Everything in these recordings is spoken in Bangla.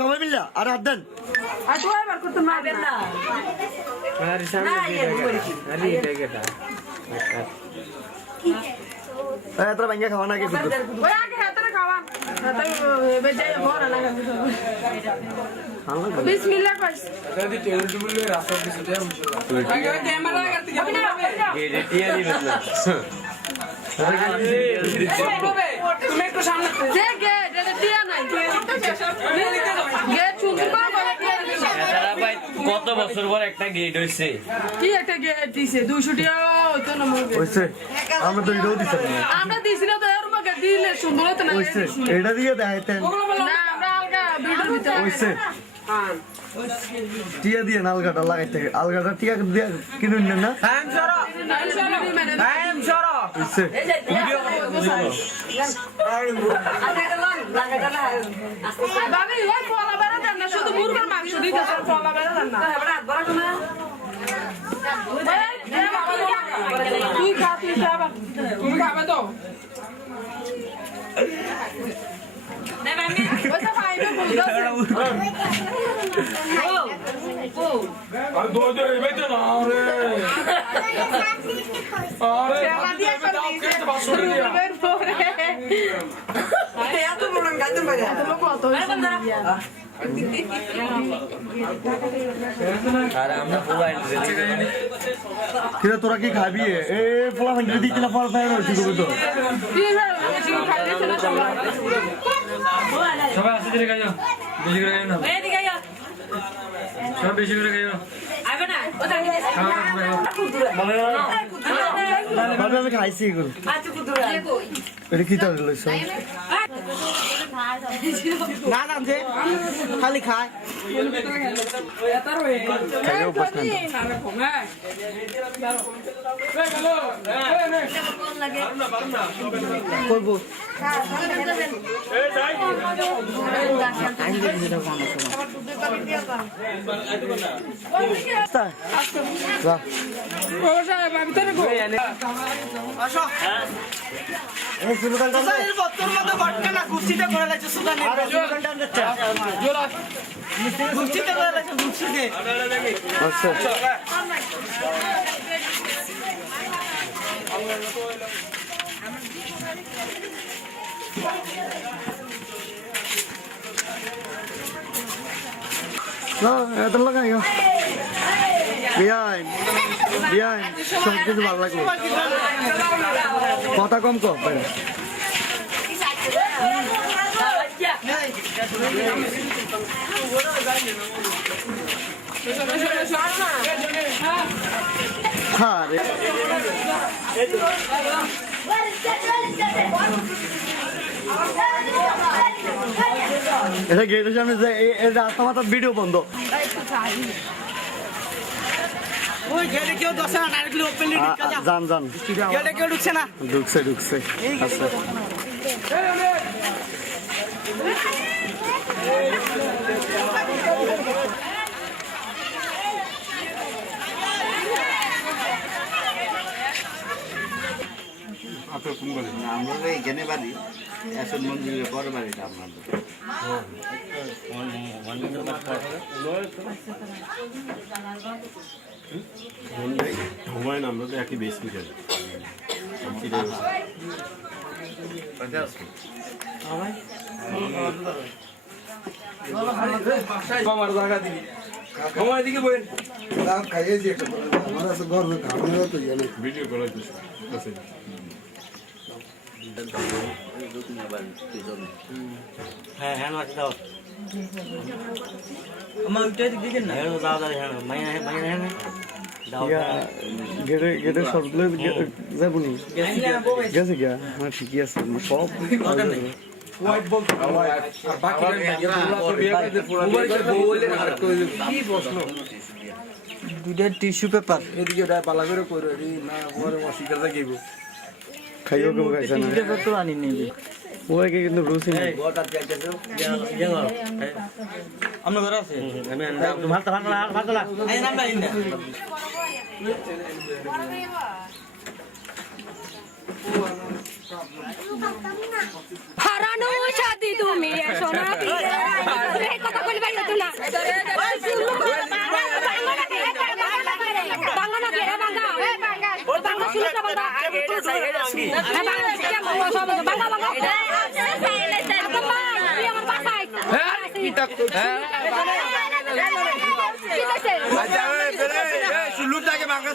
সবাই মিলে আর হাত দেন এত ভাঙ্গা খাওয়া না কিছু বিসমিল্লাহ কইস তুমি একটু সামনে যে গেট এটা দিয়া নাই গেট চুপ করে কত বছর পর একটা গেট হইছে কি একটা গেট দিছে 200 টাকা হইতো না মগে হইছে আমরা তো এটাও দিছি আমরা দিছি না তো এর মগে দিলে সুন্দর হতো না হইছে এটা দিয়ে দেখাইতেন না আমরা আলগা ভিডিওর ভিতরে হইছে টিয়া দিয়ে আলগাটা লাগাইতে আলগাটা টিয়া দিয়ে কিনুন না হইছে বাবা ওই ফলা বেরা দেন না শুধু মুরগির মাংস দিতে ফলা বেরা দেন না তুই খাবে তো তোরা কি খাবি এ ফলা ফেন্ডে দিতে না ফল ফাই হচ্ছে তো সবাই আসতে দিলে গাইও বেশি করে গাইও না সব বেশি করে গাইও আমি খাইছি এগুলো এটা কি তাহলে লইছ না জানছে খালি খায় খাইও বস না করবো কুস্তিতে করে লাগছে কুস্তিতে করে লাগছে কুস্তিতে আচ্ছা না এটা লাগাইও বিয়াইন বিয়াইন সব কিছু ভালো লাগলো কথা কম কম হ্যাঁ রে এটা গেটের সামনে যে রাস্তা মাথার ভিডিও বন্ধ যান যান ঢুকছে না ঢুকছে ঢুকছে আচ্ছা আমরা এখানে বাড়ি আসল মন্দিরের পর বাড়িটা আপনাদের হুমায়ুন আমরা তো একই বেশ মিটার আমার জায়গা দিবি আমার দিকে বলেন খাইয়েছি একটা আমার আছে গর্ব আমরা তো জানি ভিডিও করা হ্যাঁ হ্যাঁ মাছ দাও আমার উঠে দিকে না দাও দাও হ্যাঁ মাইনা মাইনা হ্যাঁ দাও গেটে গেটে সরলে যাবনি গেছে কি হ্যাঁ ঠিকই আছে সব হোয়াইট বল হোয়াইট আর বাকি কি প্রশ্ন দুইটা টিস্যু পেপার এদিকে পালা করে কইরো না ওরে অস্বীকার যাইবো খাইও কেউ খাইছে না টিস্যু পেপার তো আনি নিবি ওকে কিন্তু রুচি নেই আমরা ঘরে আছে ভাত ভাত ভাত ভাত এই নাম্বার ইন হারানো শাদি তুমি সোনা দিয়ে এই কথা বলি ভাই তো না বাংলা না কে বাংলা বাংলা শুনে না বাংলা বাংলা বাংলা আমার বাসায় সুলুটাকে বাংলা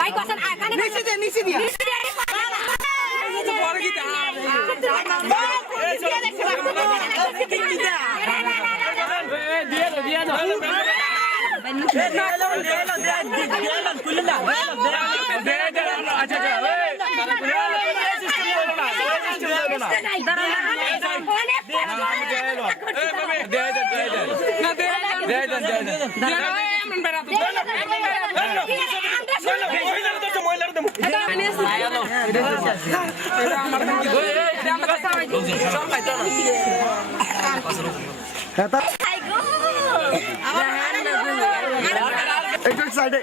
বাইক আছেন আকানে নিচে দিয়া একটু সাইডে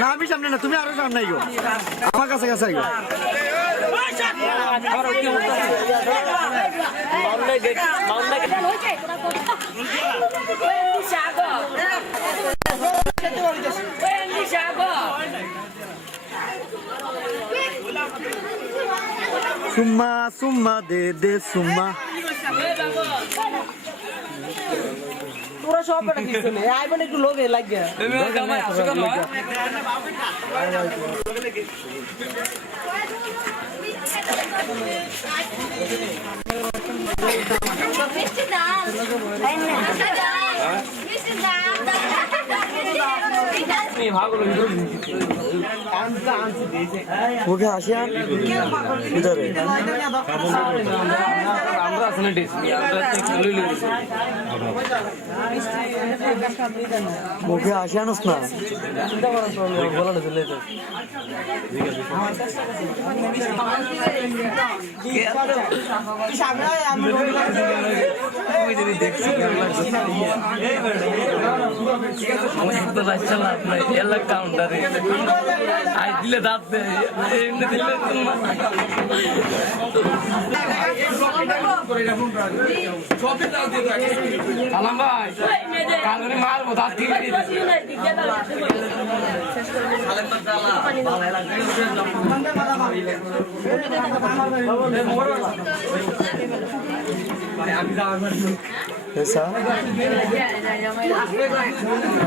না আমি সামনে না তুমি আরো সামনে গো আমার কাছে কাছে আইগো সুম্মা সুম্মা দে দে সুম্মা পুরো সব এটা কিছু নেই আইবন একটু লোকে লাগিয়া ওকে আসিয়া ভিতরে আমরা আসলে ডিসি ওকে আসিয়া নস না কাউন্টারে আই দিলে দাঁত এমনি দিলে সালাম ভাই কালকে মারবো দাঁত দিয়ে ऐसा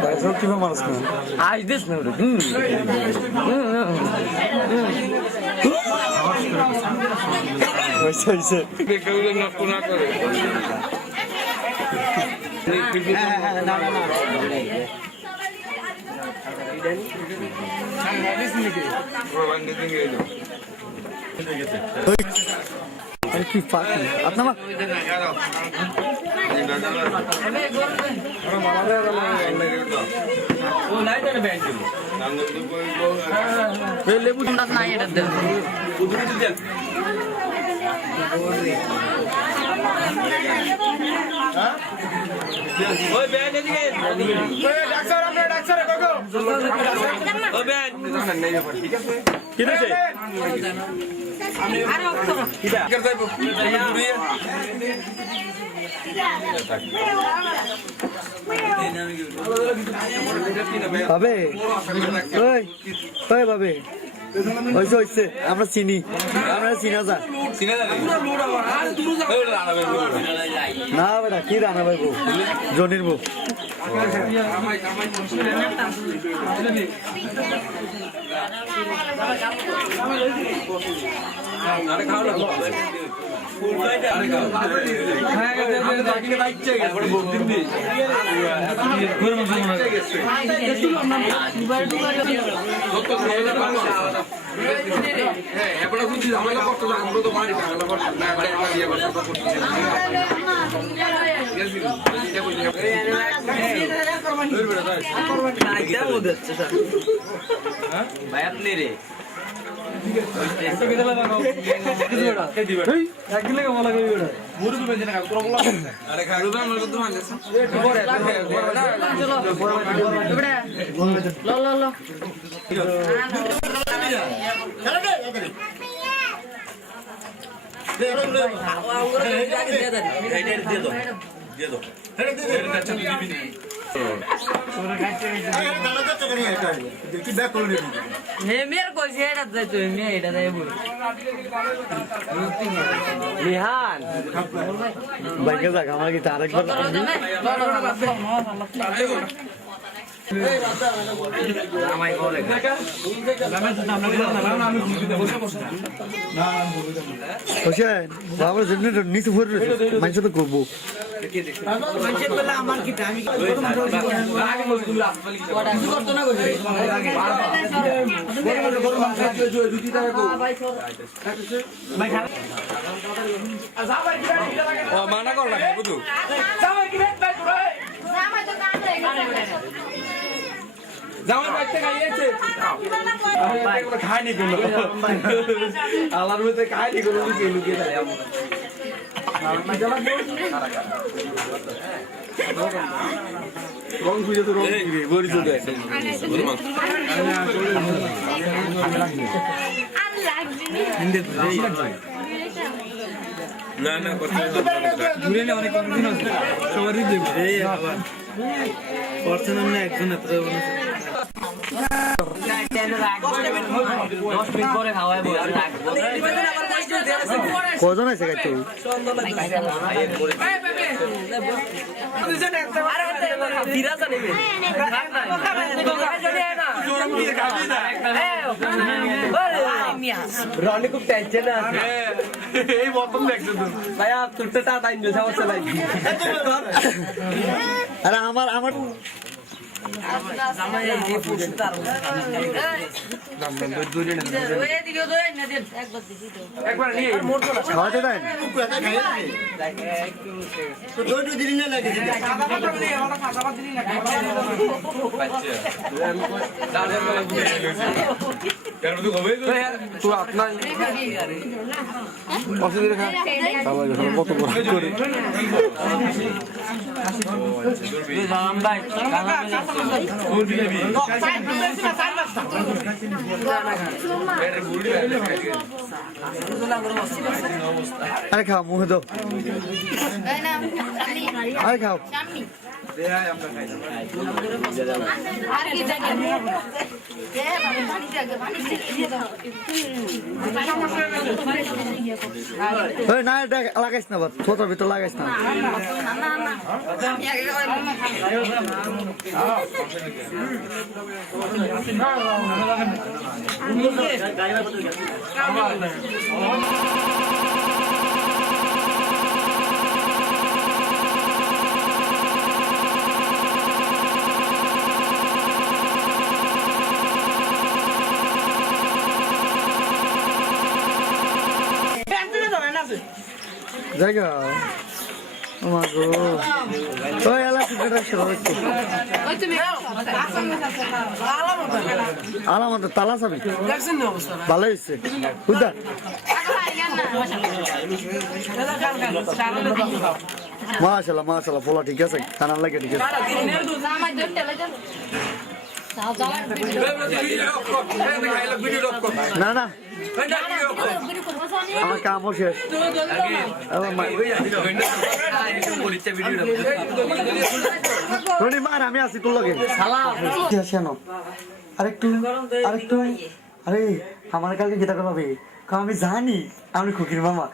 ऐसा क्यों मारस ना आज दिस ना वैसे वैसे बेकौले ना पुना करे अरे की फाक अपना मा वो नहीं देने बैंक में लेबू दस नहीं है दे उधर दे ओए बैठ दे ओए डॉक्टर गो ओ बैठ ठीक है किधर से अरे ऑफ करो किधर कर दे दूरी है বাবে ওই ওই বাবে হইছে হইছে আমরা চিনি আমরা চিনা যা না বেটা কি রানা ভাই বউ জনির বউ ভাই আপনি রে বাইকে যাক আমার কি আরেকবার হোসেন বাবার জন্য নিচে ভরে মানুষ তো করবো মানা করো না বুঝু জামাই বাইতে খাইয়েছে খায়নি কোনো আলার মধ্যে খায়নি কোনো লুকিয়ে লুকিয়ে দেয় রং খুঁজে তো রং বড়ি চলে আসে না না কথা ঘুরে নে অনেক দিন আছে সবারই দেব এই আবার পার্সোনাল না একজন এত কজন আছে গাইতে রনি খুব টেনশন আছে এই বতন দেখছো তো ভাই আপ তুলতে টাটা ইনজো সমস্যা নাই আরে আমার আমার খাওয়াতে দেন কত বড় করে আরে খাও মুখে দাও আরে খাও না এটা লাগাইস না ছোটার ভিতর লাগাইস না জায়গা আমার গো ওই এলাকা আলামত তালা চাবি ভালো হয়েছে বুঝা মাশাল্লাহ মাশাল্লাহ ফলা ঠিক আছে খানার লাগে ঠিক আছে না না আমার কামও শেষ মার আমি আছি তোর লগে আরেকটু আরেকটু আরে আমার কালকে গীতা কথা ভাবি আমি জানি আমি খুকির মামা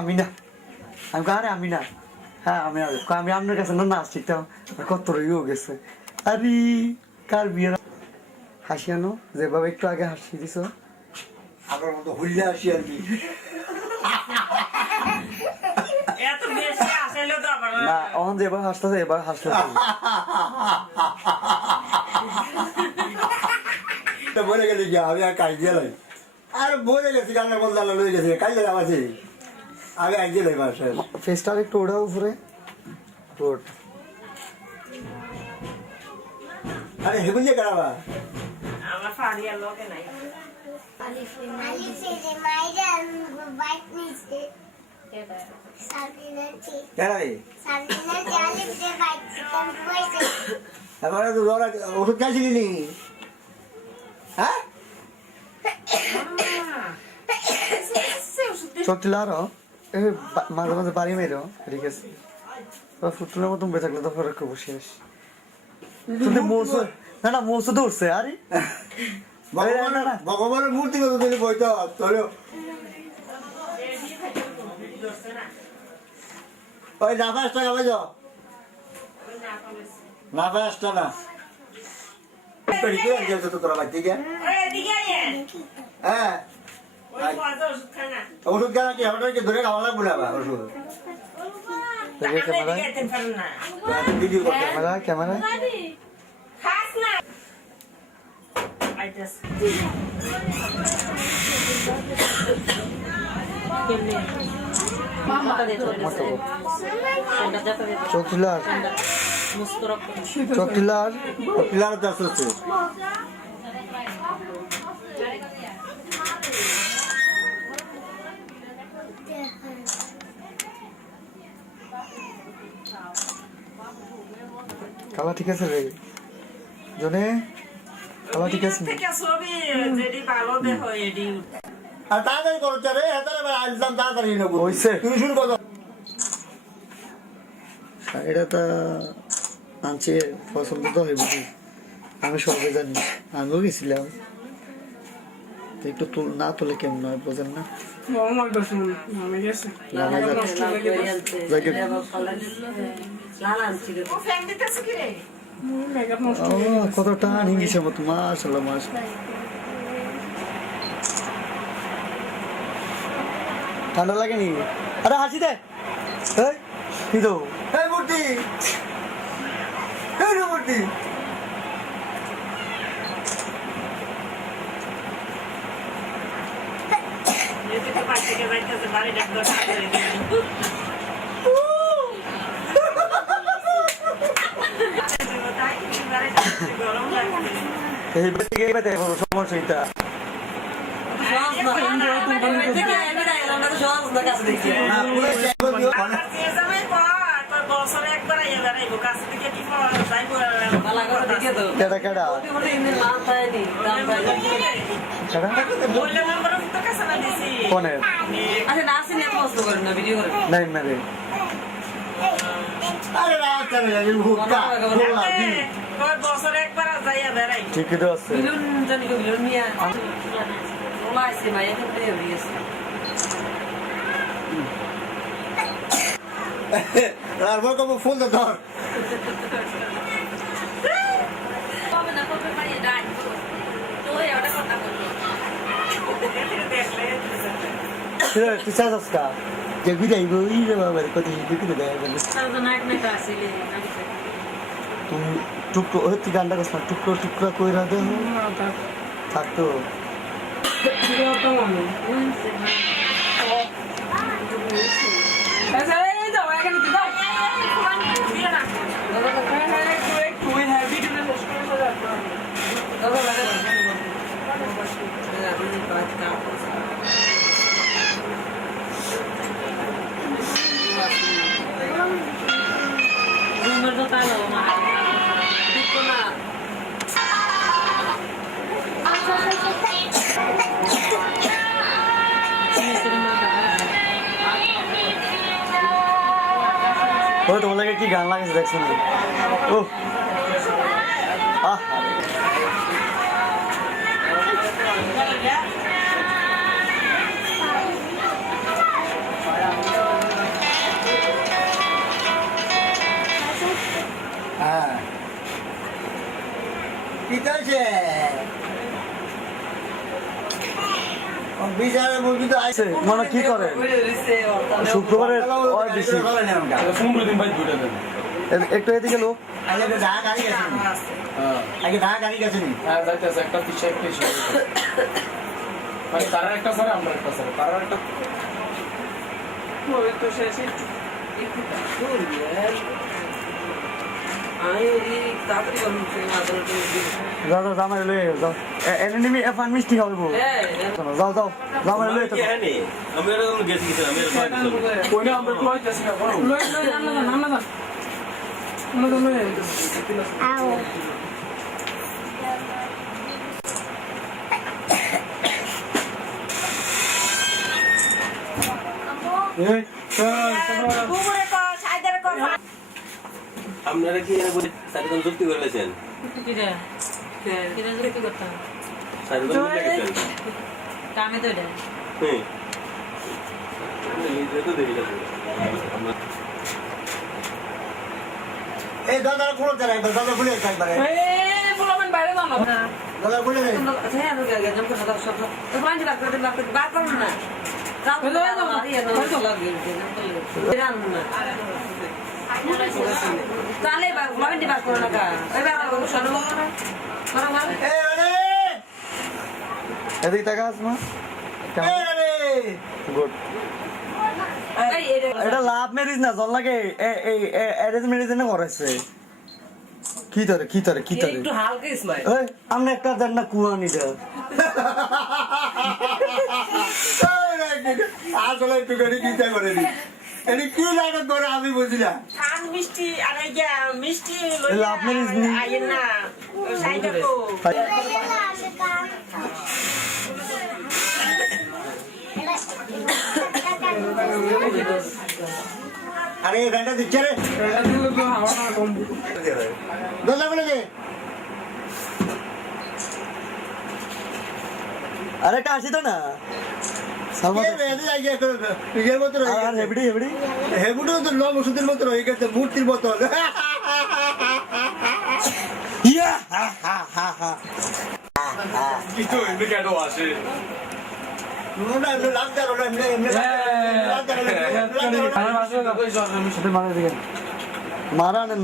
আমি না আরে আমি না হ্যাঁ আমি আমি আপনার কাছে না নাচ শিখতাম কত রইও গেছে আরে কার বিয়ে হাসি আনো যেভাবে একটু আগে হাসি দিছ আপনার মতো হুল্লে আসি আর কি না অন যেবার হাসতেছে এবার হাসতেছে বলে গেলি কি আমি আর কাজ দিয়ে লাই আর বলে গেছি গানের বলতে লয়ে গেছি কাজ দিয়ে আমার আমি এক দিয়ে লাই বাসায় ফেসটা একটু ওড়াও উপরে ওট আরে হেবুল দিয়ে কারাবা আমার ফাড়িয়া লোকে নাই কেরাবে এবারে তো রোরা ওষুধ খাইছিলি নি হ্যাঁ চটিলারও মাঝে মাঝে বাড়ি মেরো ঠিক আছে ফুটুলের মতন বেঁচে থাকলে তো ফরক করবো শেষ কিন্তু মৌসু না মৌসু দৌড়ছে আরে ভগবানের মূর্তি কত দিলি বইতো তোর ওই না 5 টাকা বাজো না 5 টাকা তোরা বাচ্চা গিয়া হ্যাঁ ওষুধ কেনা কি আমরা কি ধরে খাওয়া লাগবে না ওষুধ ভিডিও করতে ক্যামেরা চটিলার চটিলার পিলার দাস আছে কালা ঠিক আছে রে জনে কালা ঠিক আছে আর তাড়াতাড়ি করো রে হেতারে আইলাম তাড়াতাড়ি নেবো হইছে তুমি শুরু করো এটা তো আনছে পছন্দ তো হইব আমি সবে জানি আমিও গেছিলাম তো একটু না তুলে কেমন হয় বোঝেন না কত টান ইংলিশের মতো মাশাল্লাহ মাশাল্লাহ ঠান্ডা লাগেনি আরে হাসি দে কি তো এই মূর্তি এই মূর্তি সমস্যা কেডা কেডা কোনে নাই মেরে ঠিকই তো আছে তারপর কবে ফুল তো ধর তুই চাস কা যে বিদায় বই রে বাবা কত দিকে দেয় বলে তুমি টুকরো হচ্ছে গানটা কস না টুকরো টুকরো কইরা দে থাকতো ও তোমার লাগে কি গান লাগেছে দেখছেন ও আহ হ্যাঁ কি চলছে বিচারে মুরগি তো আইছে মানে কি করে শুক্রবারে ওই বেশি পনেরো দিন ভাই দুইটা দেন একটু এদিকে লোক আগে ঢাকা গাড়ি গেছে আগে ঢাকা গাড়ি গেছে হ্যাঁ যাইতেছে একটা পিছিয়ে একটা ভাই তারা একটা স্যার আমরা একটা স্যার তারা একটা তো শেষে আমি তাড়াতাড়ি যাও জামাই লয়ে যাও এনিমি এফান মিষ্টি হবে বউ যাও যাও জামাই লয়ে তো কোনে আমরা লইতেছি না বড় এই আপনারা কি এখানে বলে সারিদন যুক্তি করেছেন সারিদন লেগেছেন কামে তো এটা হ্যাঁ নিজে তো দেখি আমরা এই দাদা খুলে দেয় দাদা খুলে একবারে এই বলবেন বাইরে যাও না দাদা খুলে দেয় এদিকে টাকা আছে না গুড এটা লাভ ম্যারেজ না জল লাগে অ্যারেঞ্জ ম্যারেজ না করেছে কি তরে একটু হালকা স্মাইল ওই আমরা একটা দেন না কুয়ানি দে আসলে একটু করে চিন্তা করে নি এটি কি নাটক করে আমি বুঝি না ধান মিষ্টি আর এই যে মিষ্টি লাভ ম্যারেজ নি আইন না সাইডে তো আরে এই ভ্যানটা দিচ্ছে রে এটা দিলে তো হাওয়াটা কম দাদা বলে দে আরে একটা আসি তো না সালমা কে বেদে আইয়া করে ইয়ের মতো আর হেবড়ি হেবুটো তো লম ওষুধের মতো হয়ে গেছে মূর্তির মতো ইয়া হা হা হা হা কিন্তু এমনি কেন আসে না লাভ দাও না এমনি লাভ দাও মারা আনেন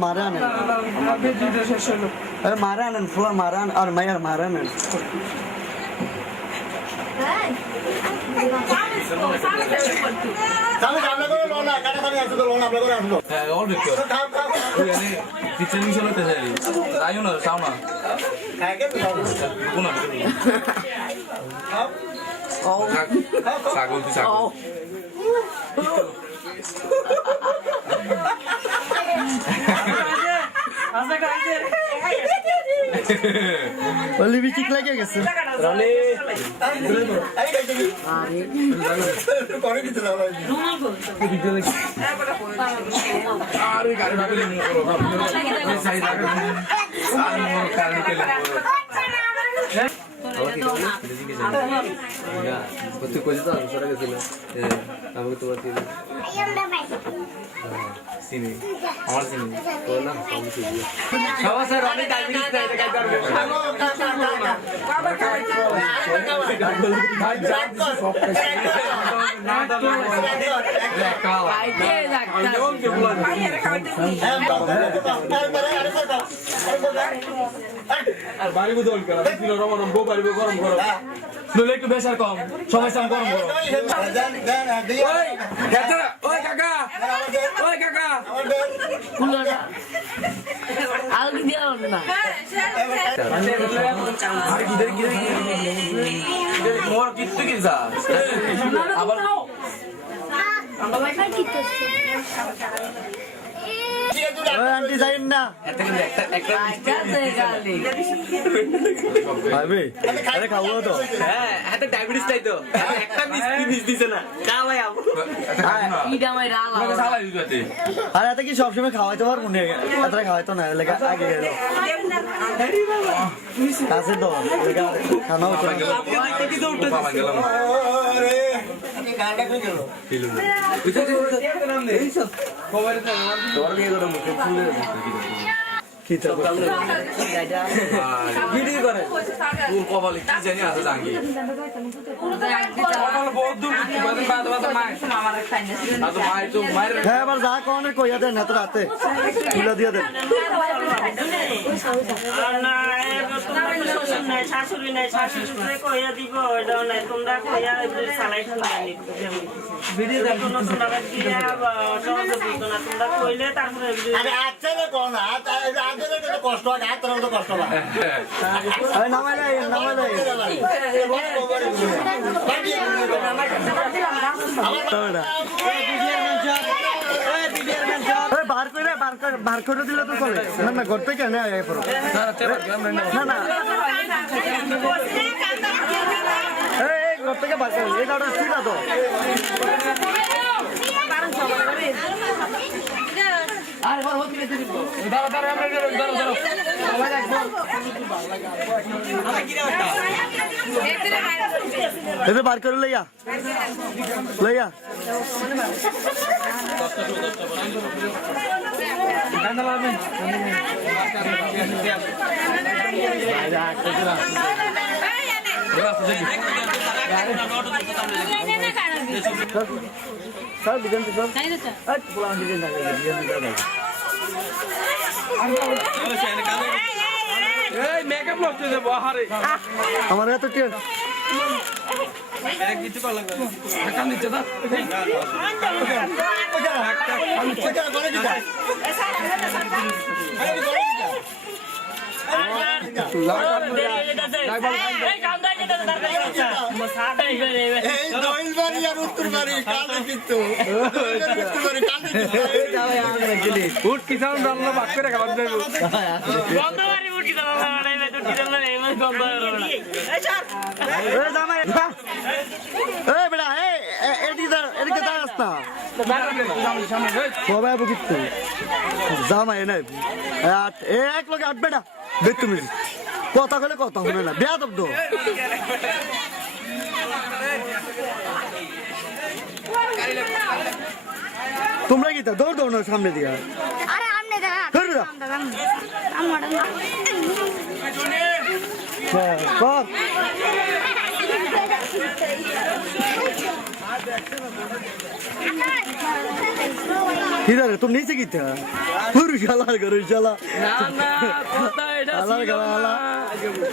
ভিডিওটা শেষ হলো আরে মারা আনেন ফুলা মারা আনেন আর মায়ের মারা আনেন তাহলে আমরা করে লোনা কাটা কাটা আসো লোনা আমরা করে আসো হ্যাঁ অল দেখো খাও খাও তুই এনে পিছনে মিশন হতে যাই যাইও না চাও না খাই কে খাও কোন খাও ছাগল তুই ছাগল বলি বিচিক লাগে গেছে রনি আরে গাইতে কি করে দিতে দাও আরে গাড়ি ভাবে নি করো এই সাইড আগে আমি মোর কারণে কেলে তুই কইছিস তো সরে গেছিল আমাকে তোমার দিন চিনি আমার চিনি তো না আমি চিনি সবাই স্যার রনি ডায়াবেটিস না এটা কাজ করবে ভাই যা সব না দাও কালা আইতে লাগতা যেমন কে বলা আর বাড়ি বদল করা দিল রমন বো বাড়ি গরম করো নলে একটু বেশার কম সবাই সাম গরম করো ওই গেছরা ওই কাকা আর কি দিয়া না আর গিদে মোর কিত্তু কি যা আবার কি ওই আন্টি যাইন না ভাবি আরে খাবো তো হ্যাঁ হাতে ডায়াবেটিস তাই তো একটা মিস দিছে না কা ভাই আপু সালাই দিতে আর এত কি সবসময় খাওয়াইতে পারবো না এত খাওয়াইতো না লেখা আগে গেল কাছে তো খানা হতো বাবা গেলাম গানটা কই গেল কি তো ভিডিও করে তোর কপালে কি জানি আছে জাঙ্গি কপাল বহুত দূর বাদ মাই তো মায়ের হ্যাঁ এবার যা কোনে কইয়া দেন এত রাতে তুলে দিয়ে দেন শাশুড়ি নাই শাশুড়ি কইয়া দিব ওইটাও নাই তোমরা কইয়া চালাই ভিডিও কোনো টাকা দিয়ে সহজে বুঝতো না তোমরা কইলে তারপরে আরে আচ্ছা রে কোন আগে তো কষ্ট হয় আর তো কষ্ট হয় আরে নামাই নাই বার করে দিলে তো চলে না না ঘর থেকে না না না এই ঘর থেকে বার করে এই গাড়ি ছিল তো এবার বার করে লইয়া সব দিবেন তো সব পোলা দিবেন না এই মেকআপ করতে দেব আরে আমার এত টিয়ার কিছু কল লাগবে কাম দিতে দাও এই দইলবাড়ি আর উত্তরবাড়ি কালে কিন্তু উঠ কিসান রান্না ভাগ করে খাবার দেব গন্ধবাড়ি উঠি দাও মানে দুটি দাও এই মানে গন্ধ এই জামাই এই বেটা এদিকে দাঁড়াস না সবাই আবু কিন্তু জামাই নাই এক লোক আট বেটা দেখ তুমি কথা বলে কথা শুনে না বেয়া দব তোমরা কি তা দৌড় দৌড় সামনে দিকে আরে আমনে দেখা ধরে দাও আমার কর किधर है तुम नीचे की था पुरुष हलाल करो शाला না কথা এটা हलाल करो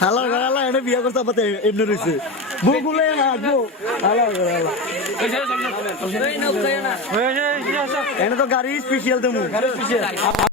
हलाल हलाल एने बिया करता पता है एमने रहिसे बुगुले ना गो हलाल करो हलाल এই নাও তাই না एने तो गाड़ी स्पेशल दमु गाड़ी स्पेशल